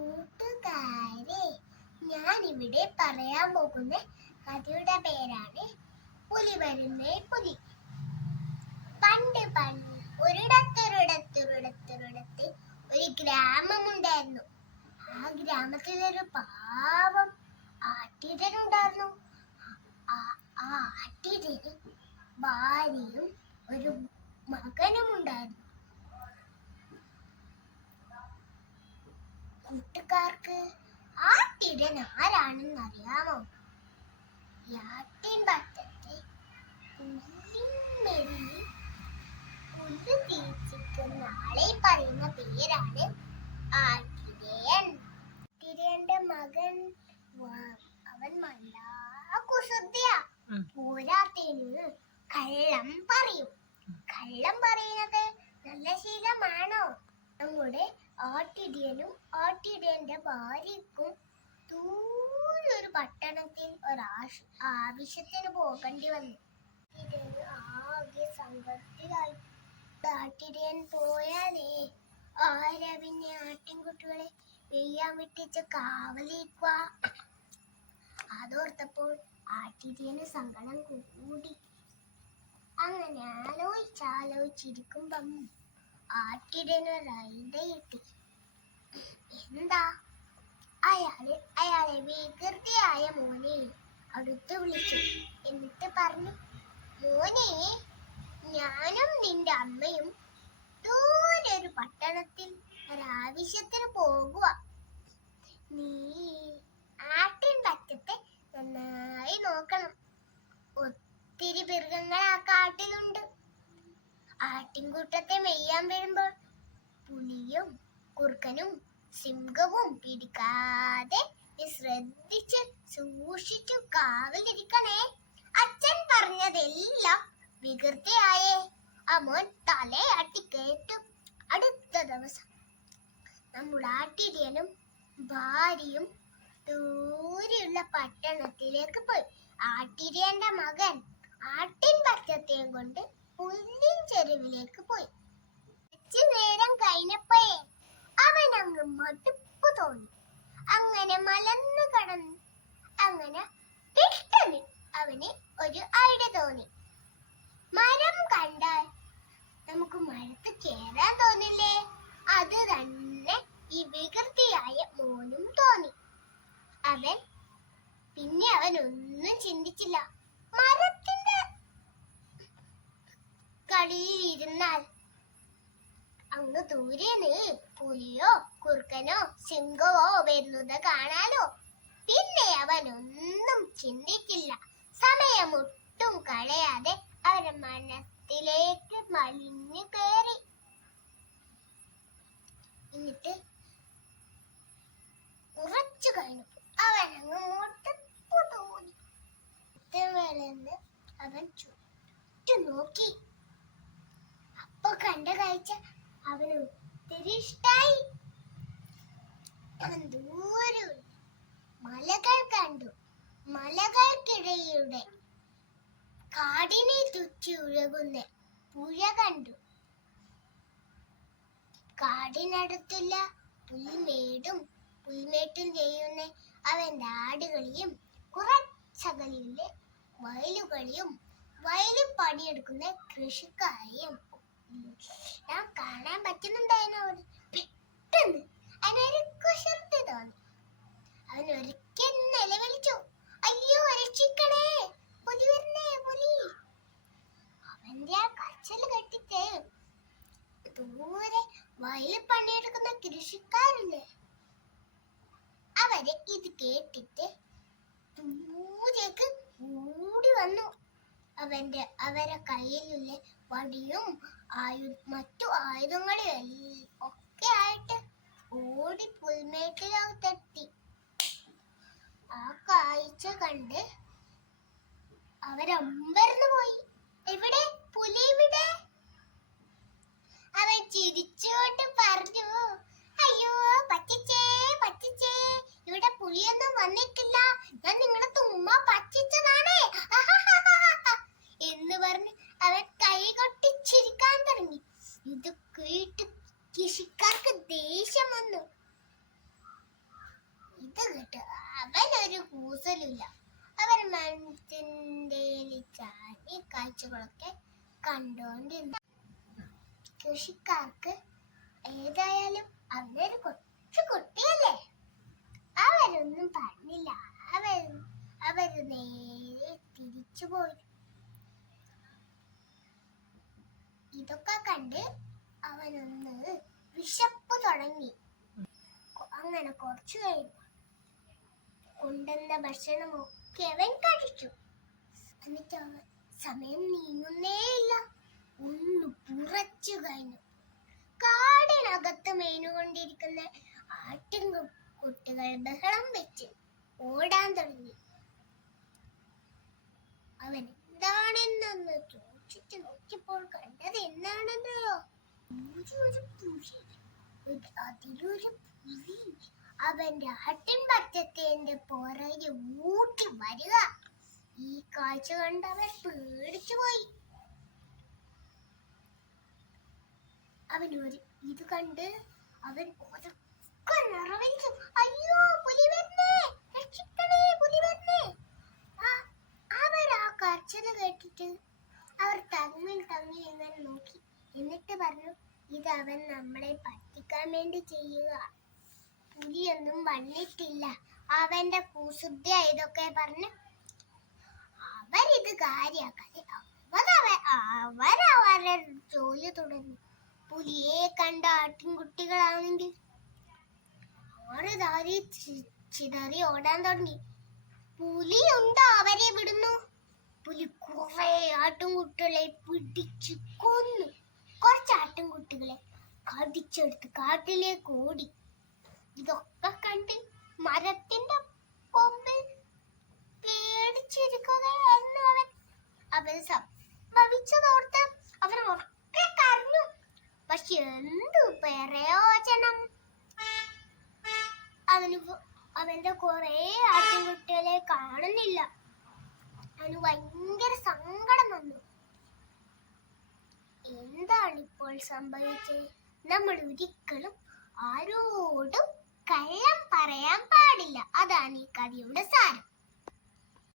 കൂട്ടുകാരെ, ഞാൻ ഇവിടെ പറയാൻ പോകുന്ന കഥയുടെ പേരാണ് പുലി വരുന്നേ പുലി. പണ്ട് ഒരിടത്തൊരിടത്ത് ഒരു ഗ്രാമമുണ്ടായിരുന്നു. ആ ഗ്രാമത്തിൽ ഒരു പാവം ആട്ടിടനുണ്ടായിരുന്നു. ആ ആട്ടിടന് ഭാര്യയും ഒരു മകനും ഉണ്ടായിരുന്നു. കൂട്ടുകാർക്ക് ആട്ടിടൻ ആരാണെന്ന് അറിയാമോ? ആട്ടിൻ പറ്റത്തെ പുല്ല് തീറ്റിക്കുന്ന ആളെ പറയുന്ന പേരാണ് ആട്ടിടയൻ. ആട്ടിടയന്റെ മകൻ അവൻ മല്ലാ കുസൃതിയാ. പോരാത്തതിന് കള്ളം പറയും. കള്ളം പറയുന്നത് നല്ല ശീലമാണോ? നമ്മുടെ ആട്ടിടയനും ആട്ടിടയന്റെ ഭാര്യക്കും ദൂരൊരു പട്ടണത്തിൽ ആവശ്യത്തിന് പോകേണ്ടി വന്നു. ആകെ സങ്കടത്തിലായി. ആട്ടിടയൻ പോയാലേ ആരാ പിന്നെ ആട്ടിൻകുട്ടികളെ വെയ്യാൻ വിട്ടിച്ച് കാവലിക്കുക? അതോർത്തപ്പോൾ ആട്ടിടയന് സങ്കടം കൂടി. അങ്ങനെ ആലോചിച്ചിരിക്കുമ്പം ആട്ടിടയന് ഒരു ഐഡിയ കിട്ടി. എന്താ? അയാളെ വികൃതിയായ മോനെ അടുത്ത് വിളിച്ചു. എന്നിട്ട് പറഞ്ഞു, മോനെ, ഞാനും നിന്റെ അമ്മയും ദൂരെ ഒരു പട്ടണത്തിൽ ഒരാവശ്യത്തിന് പോകുക. നീ ആട്ടിൻ പറ്റത്തെ നന്നായി നോക്കണം. ഒത്തിരി മൃഗങ്ങൾ ആ കാട്ടിലുണ്ട്. ആട്ടിൻകൂട്ടത്തെ മെയ്യാൻ വരുമ്പോൾ പുലിയും കുറുക്കനും സിംഹവും പിടിക്കാതെ ശ്രദ്ധിച്ച് സൂക്ഷിച്ചു കാവലിരിക്കണേ. അച്ഛൻ പറഞ്ഞതെല്ലാം വികൃതിയായേ ആ മോൻ തലയാട്ടി കേട്ടു. അടുത്ത ദിവസം നമ്മുടെ ആട്ടിടയനും ഭാര്യയും ദൂരെയുള്ള പട്ടണത്തിലേക്ക് പോയി. ആട്ടിടയന്റെ മകൻ ആട്ടിൻ പറ്റത്തെയും കൊണ്ട് പുല്ലിൻ ചെരുവിലേക്ക് പോയി. കുറച്ചു നേരം കഴിഞ്ഞപ്പോഴേ അവൻ അങ്ങ് മടുപ്പ് തോന്നി. അങ്ങനെ മലന്ന് കടന്നു. അങ്ങനെ പെട്ടെന്ന് അവന് ഒരു ഐഡിയ തോന്നി. മരം കണ്ടാൽ നമുക്ക് മരത്ത് കയറാൻ തോന്നില്ലേ? അത് തന്നെ ഈ വികൃതിയായ മോനും തോന്നി. അവൻ ഒന്നും ചിന്തിച്ചില്ല. മരത്തിന്റെ കളിയിലിരുന്നാൽ അങ്ങ് ദൂരെന്ന് പുലിയോ കുറുക്കനോ സിംഹമോ വരുന്നത് കാണാലോ. പിന്നെ അവൻ ഒന്നും ചിന്തിച്ചില്ല. സമയമൊട്ടും കളയാതെ അവന്റെ മനസ്സിലേക്ക് മലിഞ്ഞു കയറി. എന്നിട്ട് കുറച്ചു കഴിഞ്ഞപ്പോൾ അവനങ്ങ് മുട്ടപ്പു തോന്നി. അവൻ ചുറ്റും നോക്കി. അപ്പൊ കണ്ട കാഴ്ച അവന് ഒത്തിരി ഇഷ്ടായി. അവൻ ദൂരെ മലകൾ കണ്ടു. മലകൾക്കിടയിലൂടെ കാടിനെ ചുറ്റി ഒഴുകുന്ന പുഴ കണ്ടു. കാടിനടുത്തുള്ള പുൽമേട്ടിൽ ചെയ്യുന്ന അവന്റെ ആടുകളെയും കുറച്ചകലിലെ വയലുകളെയും വയലിൽ പണിയെടുക്കുന്ന കൃഷിക്കാരെയും ഞാൻ കാണാൻ പറ്റുന്നുണ്ടായിരുന്നു. പെട്ടെന്ന് അവനൊരു കുസൃതി തോന്നി. അവൻ ഒരിക്കൽ നിലവിളിച്ചു, അയ്യോ രക്ഷിക്കണേ, പുലി വരുന്നേ പുലി. അവന്റെ ആ കച്ചല് കെട്ടിട്ട് ദൂരെ വയലിൽ പണിയെടുക്കുന്ന കൃഷിക്കാരില്ലേ, അവര് ഇത് കേട്ടിട്ട് ദൂരേക്ക് ഓടി വന്നു. അവരെ കയ്യിലുള്ള വടിയും മറ്റു ആയുധങ്ങളും ഒക്കെ ആയിട്ട് ഓടി പുൽമേട്ടിലെത്തി. ആ കാഴ്ച കണ്ട് അവരമ്പരന്ന് പോയി. എവിടെ പുലി? ഇവിടെ? അവൻ ചിരിച്ചുകൊണ്ട് പറഞ്ഞു, അയ്യോ പറ്റിച്ചേ, ഇവിടെ പുലിയൊന്നും വന്നിട്ടില്ല, ഞാൻ നിങ്ങളെ തുമ്മ പറ്റിച്ചതാണ് എന്ന് പറഞ്ഞ് അവൻ കൈകൊട്ടി ചിരിക്കാൻ തുടങ്ങി. ഇത് കേട്ട് കൃഷിക്കാർക്ക് ദേഷ്യം വന്നു. അവനൊരു കൂസലില്ല. അവൻ മരത്തിന്റെ ചാരി കാഴ്ചകളൊക്കെ കണ്ടോണ്ടിരുന്നു. കൃഷിക്കാർക്ക് ഏതായാലും അവനൊരു കൊച്ചു കുട്ടിയല്ലേ, അവരൊന്നും പറഞ്ഞില്ല. അവര് നേരെ തിരിച്ചുപോയി. ഇതൊക്കെ കണ്ട് അവനൊന്ന് വിശപ്പ് തുടങ്ങി. അങ്ങനെ കുറച്ചു കഴിഞ്ഞു കൊണ്ടുവന്ന ഭക്ഷണമൊക്കെ അവൻ കഴിച്ചു. എന്നിട്ട് അവൻ സമയം നീങ്ങുന്നേയില്ല. ഒന്ന് പുറച്ചു കഴിഞ്ഞു. കാടിനകത്ത് മേഞ്ഞുകൊണ്ടിരിക്കുന്ന ആട്ടിൻകുട്ടികൾ ബഹളം വെച്ച് ഓടാൻ തുടങ്ങി. അവൻ എന്താണെന്നൊന്ന് ചോദിച്ചിട്ട് നോക്കിയപ്പോൾ കണ്ടത് എന്താണെന്നോ, അതിലൊരു പുലി അവന്റെ ആട്ടിൻപറ്റത്തിന്റെ പുറകെ ഊട്ടി വരിക. ഈ കാഴ്ച കണ്ട് അവൻ പേടിച്ചു പോയി. ഇത് കണ്ട് അവൻ ഉറക്കെ നിറവിച്ചു, അയ്യോ പുലി വരണേ, രക്ഷിക്കണേ, പുലി വരണേ. കരച്ചിൽ കേട്ടിട്ട് അവർ തമ്മിൽ ഇങ്ങനെ നോക്കി. എന്നിട്ട് പറഞ്ഞു, ഇത് അവൻ നമ്മളെ പറ്റിക്കാൻ വേണ്ടി ചെയ്യുക. പുലിയൊന്നും വന്നിട്ടില്ല, അവന്റെ കുസൃതി ഇതൊക്കെ പറഞ്ഞ് അവരിത് കാര്യാക്കാതെ അവരവരുടെ ജോലി തുടങ്ങി. പുലിയെ കണ്ട ആട്ടിൻകുട്ടികളാണെങ്കിൽ ആറ് ചിതറി ഓടാൻ തുടങ്ങി. പുലിയുണ്ടോ അവരെ വിടുന്നു? പുലി കുറെ ആട്ടിൻകുട്ടികളെ പിടിച്ചു കൊന്നു. കുറച്ച് ആട്ടിൻകുട്ടികളെ കടിച്ചെടുത്ത് കാട്ടിലേക്ക് ഓടി. ഇതൊക്കെ കണ്ട് മരത്തിന്റെ കൊമ്പിൽ പേടിച്ചിരിക്കുകയായിരുന്നു അവൻ സംഭവിച്ചതോർത്ത് അവൻ ഉറക്കെ കരഞ്ഞു. പക്ഷെ എന്തു പ്രയോജനം? അവന്റെ കുറെ ആട്ടിൻകുട്ടികളെ കാണുന്നില്ല. അവന് ഭയങ്കര സങ്കടം വന്നു. എന്താണിപ്പോൾ സംഭവിച്ചത്? നമ്മൾ ഒരിക്കലും ആരോടും കള്ളം പറയാൻ പാടില്ല. അതാണ് ഈ കഥയുടെ സാരം.